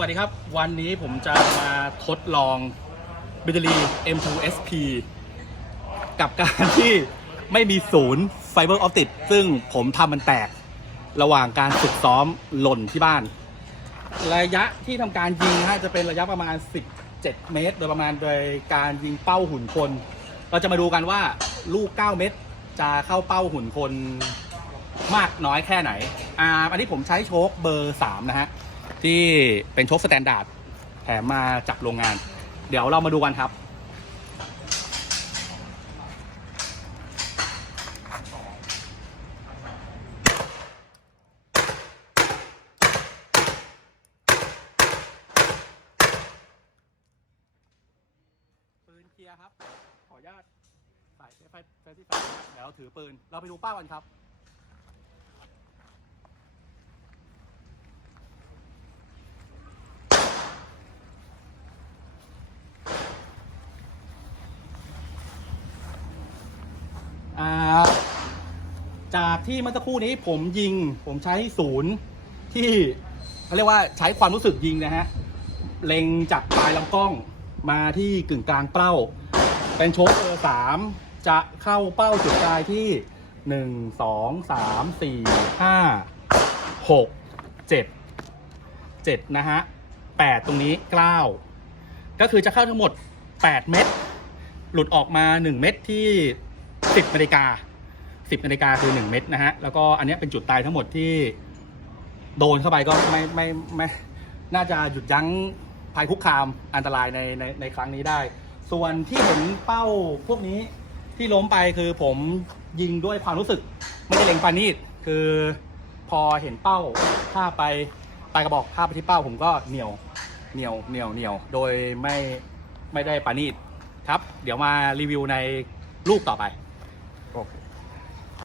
วัสดีครับ วันนี้ผมจะมาทดลองแบตเตอรี่ M2 SP กับการที่ไม่มีศูนย์ไฟเบอร์ออปติกซึ่งผมทำมันแตกระหว่างการฝึกซ้อมหล่นที่บ้าน ระยะที่ทำการยิงนะฮะจะเป็นระยะประมาณ 17 เมตร โดยประมาณโดยการยิงเป้าหุ่นคน เราจะมาดูกันว่าลูก 9 เมตรจะเข้าเป้าหุ่นคนมากน้อยแค่ไหนอ่าอันนี้ผมใช้โชคเบอร์ 3 นะฮะ ที่เป็นโชคสแตนดาร์ดแถมมาจากโรงงาน เดี๋ยวเรามาดูกันครับ ปืนเคลียร์ครับ ขออนุญาตใส่ไฟไฟที่ไฟเดี๋ยวถือปืน เราไปดูป้ากันครับ จากที่เมื่อสักครู่นี้ผมยิงผมใช้ศูนย์ที่เขาเรียกว่าใช้ความรู้สึกยิงนะฮะ เล็งจากปลายลำกล้องมาที่กึ่งกลางเป้า เป็นโชคเบอร์สามจะเข้าเป้าจุดปลายที่หนึ่งสองสามสี่ห้าหกเจ็ดเจ็ดนะฮะแปดตรงนี้เก้าก็คือจะเข้าทั้งหมดแปดเม็ดหลุดออกมาหนึ่งเม็ดที่ สิบนาฬิกาสิบนาฬิกาคือหนึ่งเม็ดนะฮะแล้วก็อันนี้เป็นจุดตายทั้งหมดที่โดนเข้าไปก็ไม่ไม่ไม่น่าจะหยุดยั้งภัยคุกคามอันตรายในในในครั้งนี้ได้ ส่วนที่เห็นเป้าพวกนี้ที่ล้มไปคือผมยิงด้วยความรู้สึกไม่ได้เล็งปานีดคือพอเห็นเป้าถ้าไปไปลายกระบอกภาไปที่เป้าผมก็เหนียวเหนียวเหนียวเหนียวโดยไม่ไม่ได้ปานีดครับ เดี๋ยวมารีวิวในลูกต่อไป โอเค